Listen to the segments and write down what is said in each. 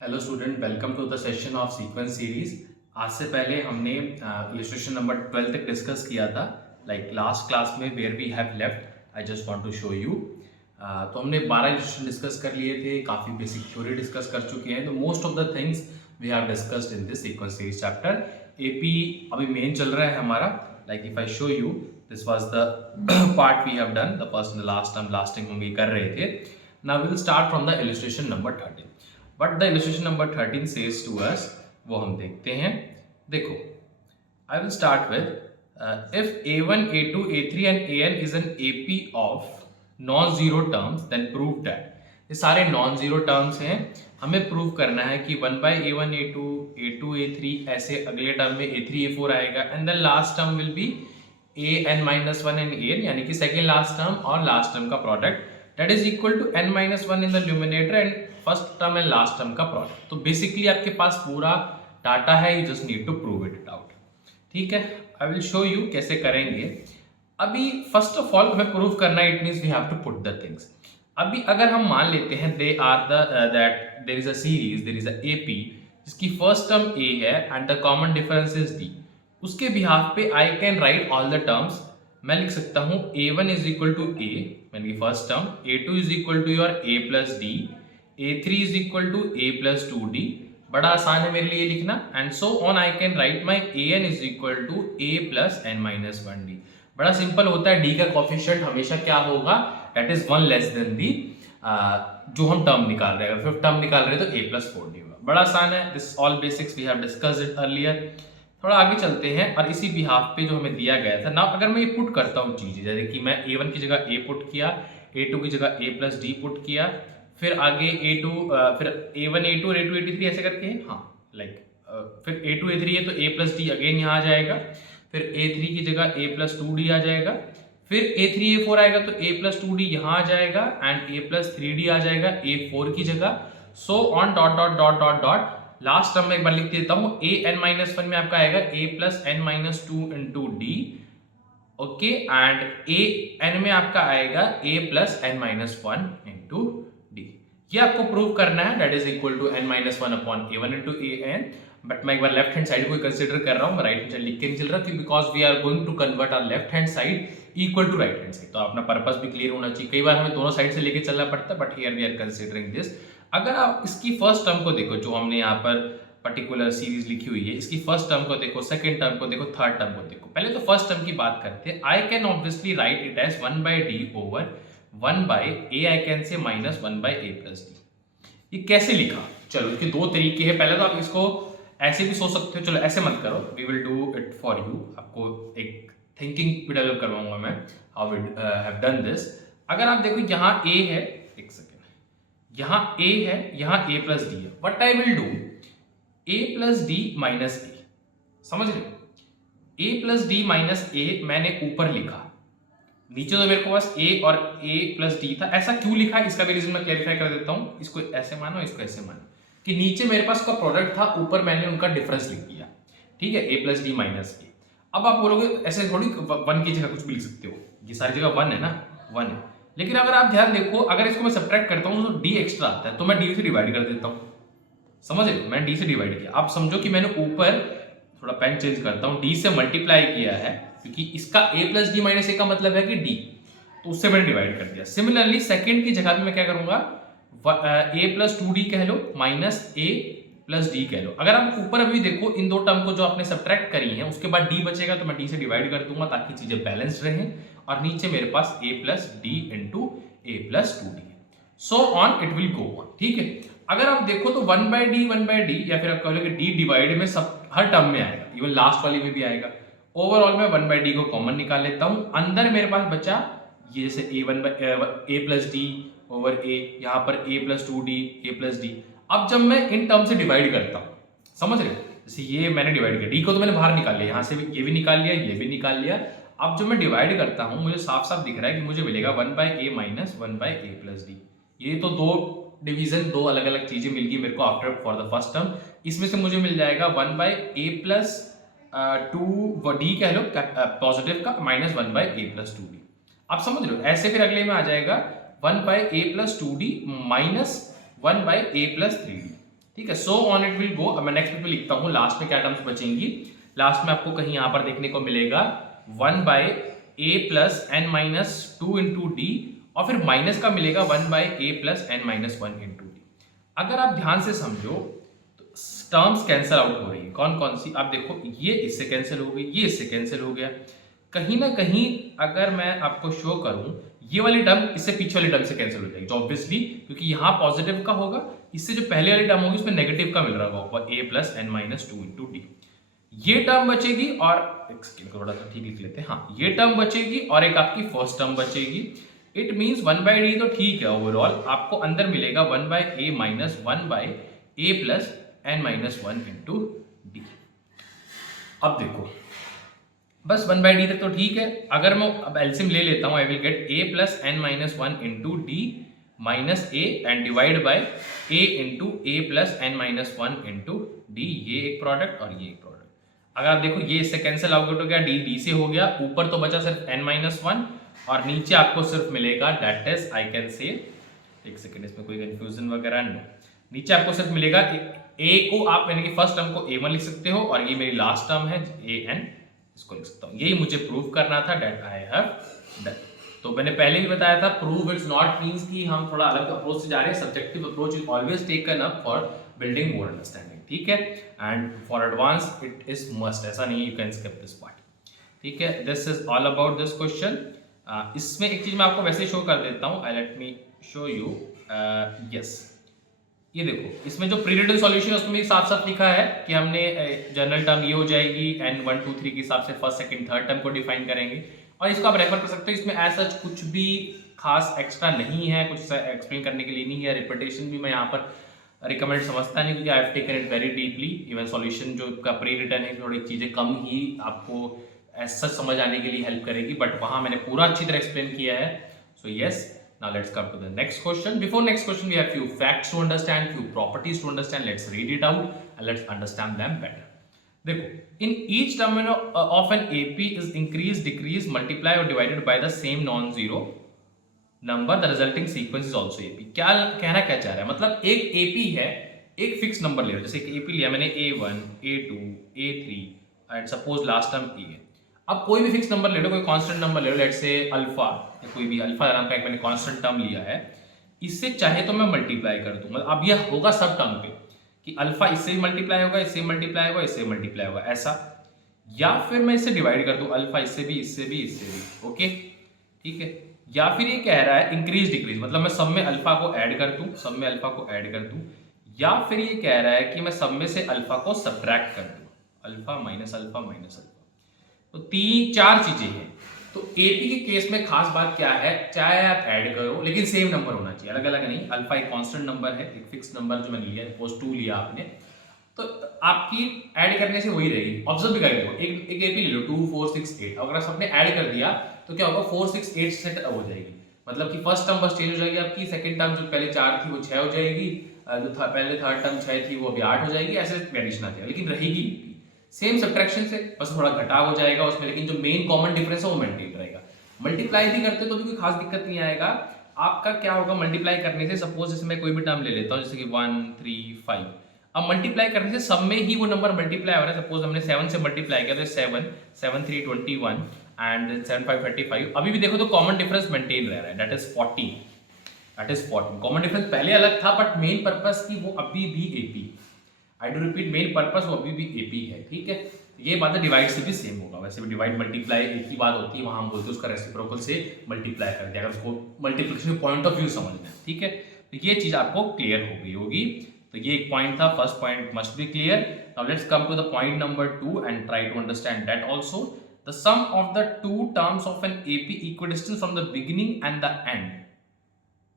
Hello student, welcome to the session of sequence series. आज से पहले हमने इलस्ट्रेशन नंबर 12 तक डिस्कस किया था, लाइक लास्ट क्लास में where we have left. I just want to show you. तो हमने 12 इलस्ट्रेशन डिस्कस कर लिए थे, काफ़ी बेसिक थ्योरी डिस्कस कर चुके हैं। तो most of the things we have discussed in this sequence series chapter. AP अभी मेन चल रहा है हमारा। Like if I show you, this was the part we have done, the first and last term lasting हम ये कर रहे थे। Now we will start from the illustration number 13। What the illustration number 13 says to us, वो हम देखते हैं। देखो, I will start with if a1, a2, a3 and an is an AP of non-zero terms, then prove that। ये सारे non-zero terms हैं, हमें prove करना है कि 1 by a1, a2, a2, a3 ऐसे अगले टर्म में a3, a4 आएगा and then last term will be an minus 1 and an, यानी कि सेकेंड लास्ट टर्म और लास्ट टर्म का product that is equal to n minus 1 in the numerator and first term and last term का product. तो basically आपके पास पूरा data है, you just need to prove it out. ठीक है, आई विल शो यू कैसे करेंगे। अभी फर्स्ट ऑफ ऑल हमें प्रूव करना है, it means we have to put the things. अभी अगर हम मान लेते हैं they are the that there is a series, there is a AP जिसकी फर्स्ट टर्म ए है and the common difference is D, उसके बिहाफ पे I can write all the terms. मैं लिख सकता हूँ a1 is equal to a, यानी first term, a2 is equal to your a plus d, a3 is equal to a plus 2d, बड़ा आसान है मेरे लिए लिखना, and so on I can write my an is equal to a plus n minus 1d। बड़ा simple होता है, d का कोफिशिएंट हमेशा क्या होगा, that is 1 लेस देन दी जो हम टर्म निकाल रहे हैं। अगर फिफ्थ टर्म निकाल रहे हैं तो a plus 4d होगा। बड़ा आसान है, this all basics we have discussed it earlier. थोड़ा आगे चलते हैं और इसी बिहाफ पे जो हमें दिया गया था ना, अगर मैं ये पुट करता हूँ चीज़ें, जैसे कि मैं a1 की जगह a पुट किया, a2 की जगह a plus d पुट किया, फिर आगे a2 फिर a1 a2 a2 a3 ऐसे करके, हाँ लाइक फिर a2 a3 है तो a प्लस डी अगेन यहाँ आ जाएगा, फिर a3 की जगह a प्लस 2d आ जाएगा, फिर a3 a4 आएगा तो a प्लस 2d यहाँ आ जाएगा एंड a प्लस 3d आ जाएगा a4 की जगह। So on dot dot dot dot dot last term में एक बार लिख देता हूँ, an माइनस 1 में आपका आएगा a plus n minus 2 into D, okay, and an में आपका आएगा a plus n minus 1 into D. ये आपको प्रूव करना है, that is equal to n minus 1 upon a1 into an। But मैं एक बार लेफ्ट हैंड साइड को कंसिडर कर रहा हूँ, मैं राइट हैंड साइड लिख के नहीं चल रहा, because we are going to convert our left hand side equal to right hand side. तो अपना पर्पस भी क्लियर होना चाहिए, कई बार हमें दोनों साइड से लेके चलना पड़ता है, but here we are considering this. अगर आप इसकी फर्स्ट टर्म को देखो, जो हमने यहाँ पर पर्टिकुलर सीरीज लिखी हुई है, इसकी फर्स्ट टर्म को देखो, सेकंड टर्म को देखो, थर्ड टर्म को देखो। पहले तो फर्स्ट टर्म की बात करते हैं। I can obviously write it as 1 by D over 1 by A, I can say minus 1 by A plus D. ये कैसे लिखा, चलो इसके दो तरीके हैं। पहले तो आप इसको ऐसे भी सोच सकते हो, चलो ऐसे मत करो, we will do it for you. आपको एक थिंकिंग भी डेवलप करवाऊंगा मैं, how we have done this. अगर आप देखो यहाँ a है, एक सेकेंड, यहाँ a है, यहाँ a प्लस डी है, what I will do, a plus d minus a, समझ रहे, a plus d minus a मैंने ऊपर लिखा, नीचे तो मेरे को बस a और a प्लस डी था। ऐसा क्यों लिखा, इसका भी रीजन मैं क्लैरिफाई कर देता हूँ। इसको ऐसे मानो, इसको ऐसे मानो कि नीचे मेरे पास का प्रोडक्ट था, ऊपर मैंने उनका डिफरेंस लिख दिया, ठीक है, a प्लस डी माइनस ए। अब आप बोलोगे ऐसे थोड़ी 1 की जगह कुछ भी लिख सकते हो, ये सारी जगह 1 है ना, 1 है। लेकिन अगर आप ध्यान देखो, अगर इसको मैं सब्ट्रैक्ट करता हूँ तो d एक्स्ट्रा आता है, तो मैं d से डिवाइड कर देता हूँ, समझ रहे हो, मैं d से डिवाइड किया। आप समझो कि मैंने ऊपर थोड़ा पेन चेंज करता हूँ, d से मल्टीप्लाई किया है, क्योंकि इसका a प्लस डी माइनस ए का मतलब है कि d, तो उससे मैंने डिवाइड कर दिया। सिमिलरली सेकंड की जगह पे मैं क्या करूंगा, a प्लस 2d कह लो माइनस a प्लस डी कह लो। अगर आप ऊपर अभी देखो, इन दो टर्म को जो आपने सब्ट्रैक्ट करी है, उसके बाद d बचेगा तो मैं d से डिवाइड कर दूंगा ताकि चीजें बैलेंस्ड रहें, और नीचे मेरे पास a plus D into A plus 2d है। So on it will go on, ठीक है। अगर आप देखो तो 1 बाई डी, या फिर आप कह लो कि d डिवाइड में सब हर टर्म में आएगा, इवन लास्ट वाली में भी आएगा। ओवरऑल मैं 1 बाई डी को कॉमन निकाल लेता हूँ, अंदर मेरे पास बचा ये जैसे a plus D over a, यहाँ पर a plus 2d a plus D. अब जब मैं इन टर्म से डिवाइड करता हूँ, समझ रहे, जैसे ये मैंने डिवाइड किया, d को तो मैंने बाहर निकाल लिया, यहाँ से ये भी निकाल लिया, ये भी निकाल लिया। अब जब मैं डिवाइड करता हूँ, मुझे साफ साफ दिख रहा है कि मुझे मिलेगा 1 by A minus 1 by A plus D. ये तो दो डिवीजन, दो अलग अलग चीजें मिल गई मेरे को after for the first term. इसमें से मुझे मिल जाएगा 1 बाई ए प्लस 2d कह लो पॉजिटिव का, minus 1 by A plus 2d। आप समझ रहे हो, ऐसे फिर अगले में आ जाएगा 1 by A plus 2d minus 1 by A plus 3d, ठीक है, so on it will go. अब मैं नेक्स्ट पे लिखता हूँ लास्ट में क्या टर्म्स बचेंगी। लास्ट में आपको कहीं यहाँ पर देखने को मिलेगा 1/a+n-2 इंटू डी, और फिर माइनस का मिलेगा 1/a+n-1 इंटू डी। अगर आप ध्यान से समझो तो टर्म्स कैंसिल आउट हो रही है। कौन कौन सी, आप देखो ये इससे कैंसिल हो गई, ये इससे कैंसिल हो गया। कहीं ना कहीं अगर मैं आपको शो करूं, ये वाली टर्म इससे पीछे वाली टर्म से कैंसिल हो जाएगी ऑब्वियसली, क्योंकि यहाँ पॉजिटिव का होगा, इससे जो पहले वाली टर्म होगी उसमें नेगेटिव का मिल रहा होगा a+n-2 इंटू डी। ये टर्म बचेगी और थोड़ा सा ठीक लिख लेते हैं, हाँ ये टर्म बचेगी और एक आपकी फर्स्ट टर्म बचेगी। इट मीन्स 1/d तो ठीक है, ओवरऑल आपको अंदर मिलेगा 1/a-1/a+n-1 इंटू डी। अब देखो बस 1/d तक तो ठीक है। अगर मैं अब एलसीएम ले लेता हूं, I will get a+n-1 into D minus a and divide by a into a+n-1 into D. ये एक प्रोडक्ट और ये एक प्रोडक्ट। अगर आप देखो ये इससे कैंसिल आउट हो गया, डी डी से हो गया, ऊपर तो बचा सिर्फ n-1 और नीचे आपको सिर्फ मिलेगा दैट इज आई कैन से, एक सेकेंड इसमें कोई कंफ्यूजन वगैरह नो, नीचे आपको सिर्फ मिलेगा a को आप यानी कि फर्स्ट टर्म को a1 लिख सकते हो और ये मेरी लास्ट टर्म है an, इसको लिख सकता हूँ। यही मुझे प्रूव करना था, दैट आई हैव डन। तो मैंने पहले भी बताया था प्रूव इट्स नॉट मींस कि हम थोड़ा अलग अप्रोच से जा रहे हैं। Subjective approach is always taken up for building more understanding, ठीक है, and for advance it is must, ऐसा नहीं you can skip this part, ठीक है। This is all about this question. इसमें एक चीज मैं आपको वैसे शो कर देता हूँ, let me show you. Yes, ये देखो इसमें जो प्री रिटन सॉल्यूशन है उसमें साफ साफ लिखा है कि हमने जनरल टर्म ये हो जाएगी एंड 1 2 3 के हिसाब से फर्स्ट सेकंड थर्ड टर्म को डिफाइन करेंगे, और इसको आप रेफर कर सकते हो। इसमें एज सच कुछ भी खास एक्स्ट्रा नहीं है, कुछ एक्सप्लेन करने के लिए नहीं है। रिपीटेशन भी मैं यहाँ पर रिकमेंड समझता नहीं, क्योंकि I have taken it very deeply. Even solution जो का प्री रिटन है थोड़ी चीज़ें कम ही आपको एज सच समझ आने के लिए हेल्प करेगी, बट वहाँ मैंने पूरा अच्छी तरह एक्सप्लेन किया है। So yes, now let's come to the next question. Before next question, we have few facts to understand, few properties to understand. Let's read it out and let's understand them better. देखो, in each term of an AP is increased, decreased, multiply or divided by the same non-zero number. The resulting sequence is also AP. क्या कहना क्या चाह रहा है, मतलब एक AP है, एक फिक्स नंबर ले लो, जैसे कि AP लिया मैंने A1, A2, A3 and suppose last term A है। अब कोई भी फिक्स नंबर ले लो, कोई कांस्टेंट नंबर ले लो, लेट्स से अल्फा, या कोई भी अल्फा नाम का एक मैंने कांस्टेंट टर्म लिया है, इससे चाहे तो मैं मल्टीप्लाई कर दूंगा। अब यह होगा सब टर्म पे कि अल्फा इससे भी मल्टीप्लाई होगा, इससे मल्टीप्लाई होगा, इससे मल्टीप्लाई होगा, ऐसा। या फिर मैं इसे डिवाइड कर दूं, अल्फा इससे भी, इससे भी, इससे भी, ओके, ठीक है। या फिर ये कह रहा है इंक्रीज डिक्रीज, मतलब मैं सब में अल्फा को ऐड कर दूं, सब में अल्फा को ऐड कर दूं। या फिर ये कह रहा है कि मैं सब में से अल्फा को सब्ट्रैक्ट कर दूं, alpha minus alpha minus alpha. तो तीन चार चीजें हैं। तो एपी के केस में खास बात क्या है, चाहे आप ऐड करो लेकिन सेम नंबर होना चाहिए, अलग अलग नहीं। अल्फा एक कांस्टेंट नंबर है, एक फिक्स नंबर जो मैंने लिया, सपोज 2 लिया आपने, तो आपकी ऐड करने से वही रहेगी। ऑब्जर्व भी करेंगे, एक एपी ले लो 2 4 6 8, अगर सबने ऐड कर दिया तो क्या होगा, 4 6 8 सेट हो जाएगी, मतलब कि फर्स्ट टर्म बस चेंज हो जाएगी आपकी, सेकंड टर्म जो पहले 4 थी वो 6 हो जाएगी, जो पहले थर्ड टर्म 6 थी वो अभी 8 हो जाएगी, ऐसे वेरिएशन आ जाएगा, लेकिन रहेगी सेम सब्ट्रैक्शन से, बस थोड़ा घटाव हो जाएगा उसमें, लेकिन जो मेन कॉमन डिफरेंस है वो मेंटेन रहेगा। मल्टीप्लाई भी करते तो भी कोई खास दिक्कत नहीं आएगा। आपका क्या होगा, मल्टीप्लाई करने से सपोज जैसे मैं कोई भी टर्म ले लेता हूँ, जैसे कि 1 3 5, अब मल्टीप्लाई करने से सब में ही वो नंबर मल्टीप्लाई हो रहा है। सपोज हमने 7 से मल्टीप्लाई किया तो 7 7 3 21 एंड 7 5 35, अभी भी देखो तो कॉमन डिफरेंस मेंटेन रह रहा है, that is 14, that is 14। Common difference पहले अलग था बट मेन पर्पस की वो अभी भी AP, I do repeat, main purpose वो अभी भी एपी है, ठीक है। ये बात है, डिवाइड से भी सेम होगा, वैसे भी डिवाइड मल्टीप्लाई एक ही बात होती है, वहां हम बोलते हैं उसका रेसिप्रोकल से मल्टीप्लाई कर दिया, अगर उसको मल्टीप्लिकेशन पॉइंट ऑफ व्यू समझना है, ठीक है। तो ये चीज आपको क्लियर हो गई होगी। तो ये एक पॉइंट था, first point must be clear. Now let's come to the point number 2 and try to understand that also. The sum of the two terms of an AP equidistance from the beginning and the end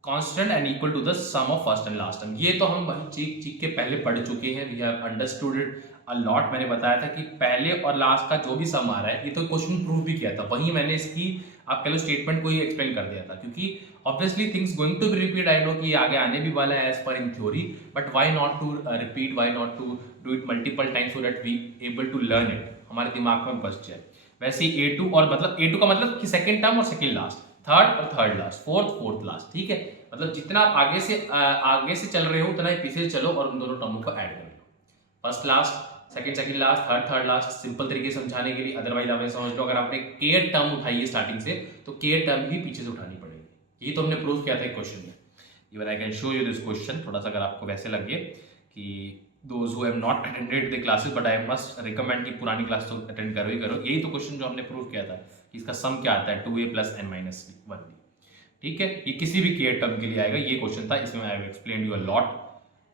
constant and equal to the sum of first and last term. ये तो हम भाई चीख के पहले पढ़ चुके हैं, we have understood it a lot. मैंने बताया था कि पहले और लास्ट का जो भी सम आ रहा है, ये तो क्वेश्चन प्रूव भी किया था, वहीं मैंने इसकी आप कह लो स्टेटमेंट को ही एक्सप्लेन कर दिया था, क्योंकि obviously things going to be repeat, I know कि आगे आने भी वाला है as per in theory, but why not to repeat, why not to do it multiple times so that we able to learn it, हमारे दिमाग में बस जाए। वैसे A2 और मतलब A2 का मतलब कि सेकंड टर्म और सेकंड लास्ट, थर्ड और थर्ड लास्ट, फोर्थ लास्ट, ठीक है। मतलब जितना आप आगे से चल रहे हो उतना ही पीछे से चलो और उन दोनों टर्मों को ऐड कर लो। First last, second last, third last, simple तरीके से समझाने के लिए। अदरवाइज आप समझ लो, अगर आपने के टर्म उठाई है स्टार्टिंग से तो के टर्म भी पीछे से उठानी पड़ेगी। ये तो हमने प्रूव किया था एक क्वेश्चन में। Even I can show you this question, थोड़ा सा अगर आपको वैसे लगे कि those who have not attended the classes but I must recommend कि पुरानी क्लास तो अटेंड करो ही करो। यही तो क्वेश्चन जो हमने प्रूव किया था कि इसका सम क्या आता है 2a + n-1b, ठीक है। ये किसी भी के टर्म के लिए आएगा, ये क्वेश्चन था। इसमें I have explained you a lot,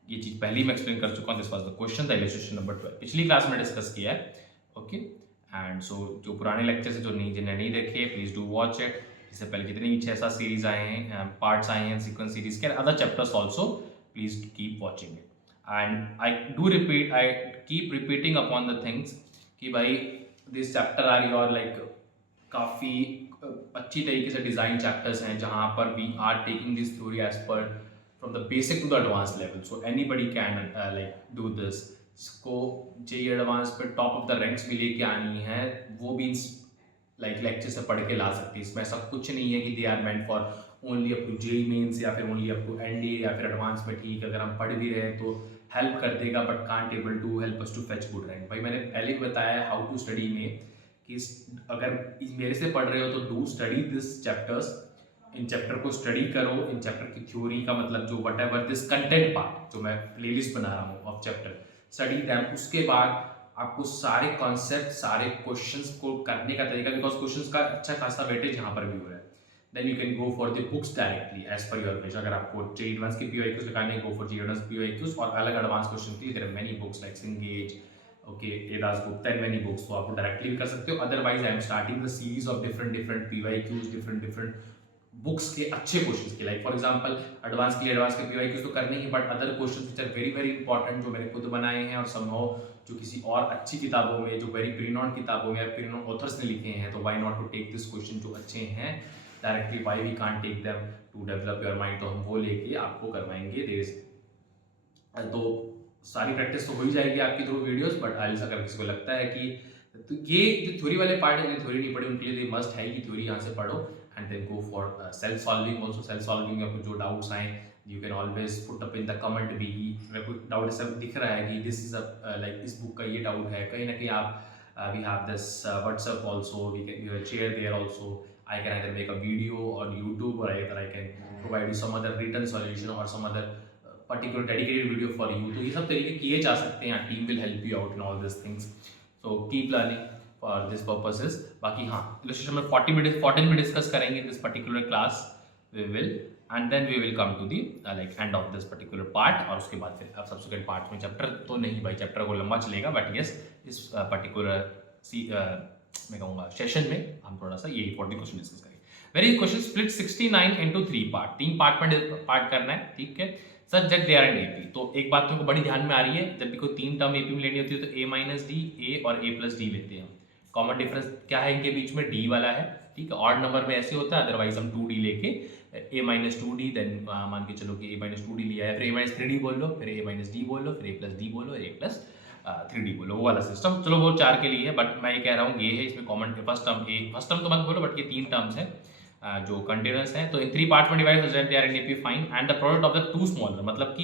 ये चीज पहले मैं एक्सप्लेन कर चुका हूँ। This was the question, the illustration number 12 पिछली क्लास में डिस्कस किया है, ओके। एंड सो जो पुराने लेक्चर है, जो जिन्हें नहीं देखे, प्लीज डू वॉच इट। इससे पहले जितनी भी 6-7 सीरीज आए हैं, पार्ट्स आए हैं सीक्वेंस सीरीज के, other chapters also, please keep watching it. And I keep repeating upon the things कि भाई this chapter are your like काफ़ी अच्छी तरीके से डिज़ाइन चैप्टर्स हैं, जहाँ पर we are taking this theory as per from the basic to the advance level. So anybody can like do this. इसको जेईई एडवांस पे टॉप ऑफ द रैंक्स भी लेके आनी है, वो भी लाइक लेक्चर से पढ़ के ला सकती है। इसमें ऐसा कुछ नहीं है कि they are meant for only up to JEE mains या फिर ओनली अप टू एनडीए या फिर एडवांस में। ठीक, अगर हम पढ़ भी रहे हैं तो हेल्प कर देगा, but can't able to help us to fetch good rank. भाई मैंने पहले भी बताया हाउ टू स्टडी में कि अगर मेरे से पढ़ रहे हो तो do study this chapters, in chapter को स्टडी करो, इन चैप्टर की थ्योरी का मतलब जो what ever this content part जो मैं प्लेलिस्ट बना रहा हूँ ऑफ चैप्टर, स्टडी दैम। उसके बाद आपको सारे कॉन्सेप्ट, सारे क्वेश्चंस को करने का तरीका, बिकॉज क्वेश्चंस का अच्छा खासा वेटेज यहाँ पर भी हो रहा है, then you can go for the books directly as per your wish. अगर आपको जेईई एडवांस के पीओआईक्यूज लिखाने, go for JEE advance PYQs, और अलग एडवांस क्वेश्चन के लिए there are many books like Cengage, okay, एदास बुक, 10 many books, तो आप डायरेक्टली भी कर सकते हो। Otherwise I am starting the series of different PYQs, different books के अच्छे क्वेश्चंस के। लाइक फॉर एग्जांपल एडवांस के लिए एडवांस के पीवाईक्यूज तो करने ही, but other questions which are very important, जो मैंने खुद बनाए हैं और समहाउ जो किसी और अच्छी किताबों में, जो वेरी प्रीनॉन किताबों में या प्रीनॉन ऑथर्स ने लिखे हैं, तो why not to take this question जो अच्छे हैं directly, why we can't take them to develop your mind. तो हम वो लेके आपको करवाएंगे। तो सारी प्रैक्टिस तो हो ही जाएगी आपकी थ्रू वीडियोस, बट आइल्स अगर किसी को लगता है कि तो ये जो थ्योरी वाले पार्ट है, थ्योरी नहीं पढ़ी, उनके लिए मस्ट है कि थ्योरी यहाँ से पढ़ो and then go for self solving. Also self solving, आपको जो डाउट्स आए you can always put up in the comment भी। मेरे को डाउट ऐसा दिख रहा है कि दिस इज लाइक इस बुक का ये डाउट है, कहीं ना कहीं आप we have this WhatsApp also, we can you share there also. I can either make a video on YouTube और I can provide you some other written solution और some other particular dedicated video for you। तो ये सब तरीके किए जा सकते हैं, team will help you out in all this things. So keep learning for this purposes. बाकी हाँ, इलस्ट्रेशन में 14 में डिस्कस करेंगे this particular class we will, and then we will come to the like end of this particular part. और उसके बाद फिर आप सब्सिक्वेंट पार्ट में, चैप्टर तो नहीं भाई, चैप्टर को लंबा चलेगा, बट यस इस पर्टिकुलर मैं कहूँगा सेशन में हम थोड़ा सा ये 40 क्वेश्चन डिस्कस करेंगे। Very question split 69 into 3 part, 3 part में पार्ट करना है, ठीक है। Such that they are in AP. तो एक बात तो बड़ी ध्यान में आ रही है, जब भी कोई 3 टर्म एपी में लेनी होती है तो a-d, a और a+d लेते हैं। कॉमन डिफरेंस क्या है इनके बीच में? d वाला है, ठीक है। ऑड नंबर में ऐसे होता है, अदरवाइज हम 2d लेके a-2d, देन मान के चलो कि a-2d लिया है, फिर a-3d बोल लो, फिर a-d बोल लो, फिर a+d बोलो, a+3d बोलो, वो वाला सिस्टम। चलो वो 4 के लिए है, बट मैं ये कह रहा हूँ ये है, इसमें कॉमन फर्स्ट टर्म तो मत बोलो, बट ये 3 टर्म्स हैं जो कंटिन्यूअस है। तो इन 3 पार्ट्स में डिवाइड हो जाते हैं, AP fine and the product of the 2 smaller, मतलब कि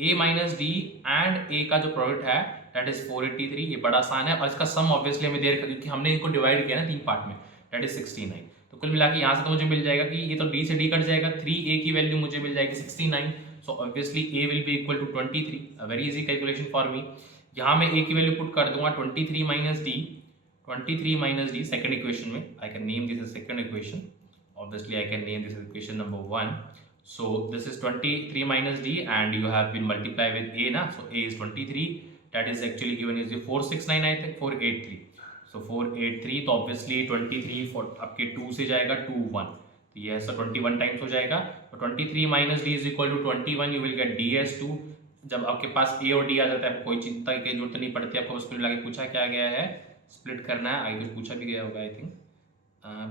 a-d एंड a का जो प्रोडक्ट है दैट इज 483। ये बड़ा आसान है और इसका सम ऑब्वियसली हमें देर, क्योंकि हमने इनको डिवाइड किया ना 3 पार्ट में, दैट इज 69। तो कुल मिला के यहाँ से तो मुझे मिल जाएगा कि ये तो d से d कट जाएगा, 3a की वैल्यू मुझे मिल जाएगी 69। So obviously a will be equal to 23, a very easy calculation for me. यहाँ मैं a की वैल्यू पुट कर दूंगा 23 माइनस d, सेकंड इक्वेशन में। I can name this as second equation, obviously I can name this as equation number 1. So this is 23 minus d and you have been multiply with a na, so a is 23, that is actually given is 469, I think 483, so 483, तो obviously 23 for आपके 2 से जाएगा 21, तो ये ऐसा 21 times हो जाएगा। तो 23 minus d is equal to 21, you will get d as 2। जब आपके पास a और d आ जाता है, कोई चिंता की जरूरत नहीं पड़ती, आपको बस मिला के पूछा क्या गया है, स्प्लिट करना है, आगे कुछ पूछा भी गया होगा आई थिंक।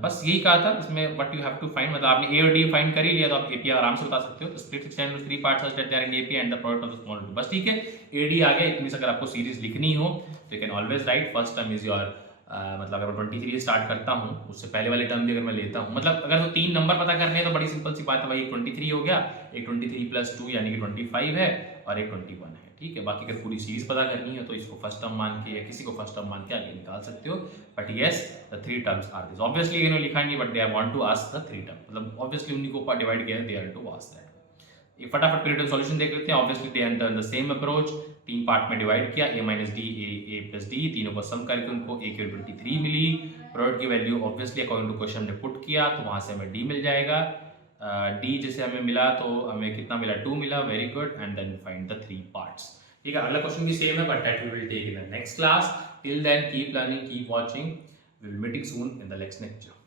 बस यही कहा था इसमें, but you have to find, मतलब आपने ए और डी फाइंड कर ही लिया तो आप एपी आराम से बता सकते हो। तो split 69 into 3 parts such that they are in AP and the product of the small two, बस ठीक है। एडी आ गया, इट मींस अगर आपको सीरीज लिखनी हो तो you can always right first term is your मतलब अगर मैं 23 स्टार्ट करता हूँ, उससे पहले वाली टर्म भी अगर मैं लेता हूँ, मतलब अगर तो 3 नंबर पता करने हैं तो बड़ी सिंपल सी बात है भाई, एक 23 हो गया, एक 23 प्लस 2 यानी कि 25 है, और एक 21 है, ठीक है। बाकी अगर पूरी सीरीज पता करनी है तो इसको फर्स्ट टर्म मान के या किसी को फर्स्ट टर्म मान के आगे निकाल सकते हो। But yes, the 3 terms are this. Obviously इन्होंने लिखा नहीं, but they want to ask the 3 term, मतलब ऑब्वियसली उन्हीं को डिवाइड किया है, they are to ask that. ये फटाफट क्रिएटिव सॉल्यूशन देख लेते हैं। Obviously they have done the same approach, 3 part में डिवाइड किया, a minus D A plus D, तीनों को सम करके उनको a की 23 मिली। प्रोडक्ट की value obviously according to question हमने पुट किया, तो वहां से हमें d मिल जाएगा। d जैसे हमें मिला तो हमें कितना मिला, 2 मिला, very good. And then find the 3 parts. ठीक है, अगला क्वेश्चन भी सेम है, but that we will take in the next class. Till then keep learning, keep watching, we will meeting soon in the next lecture.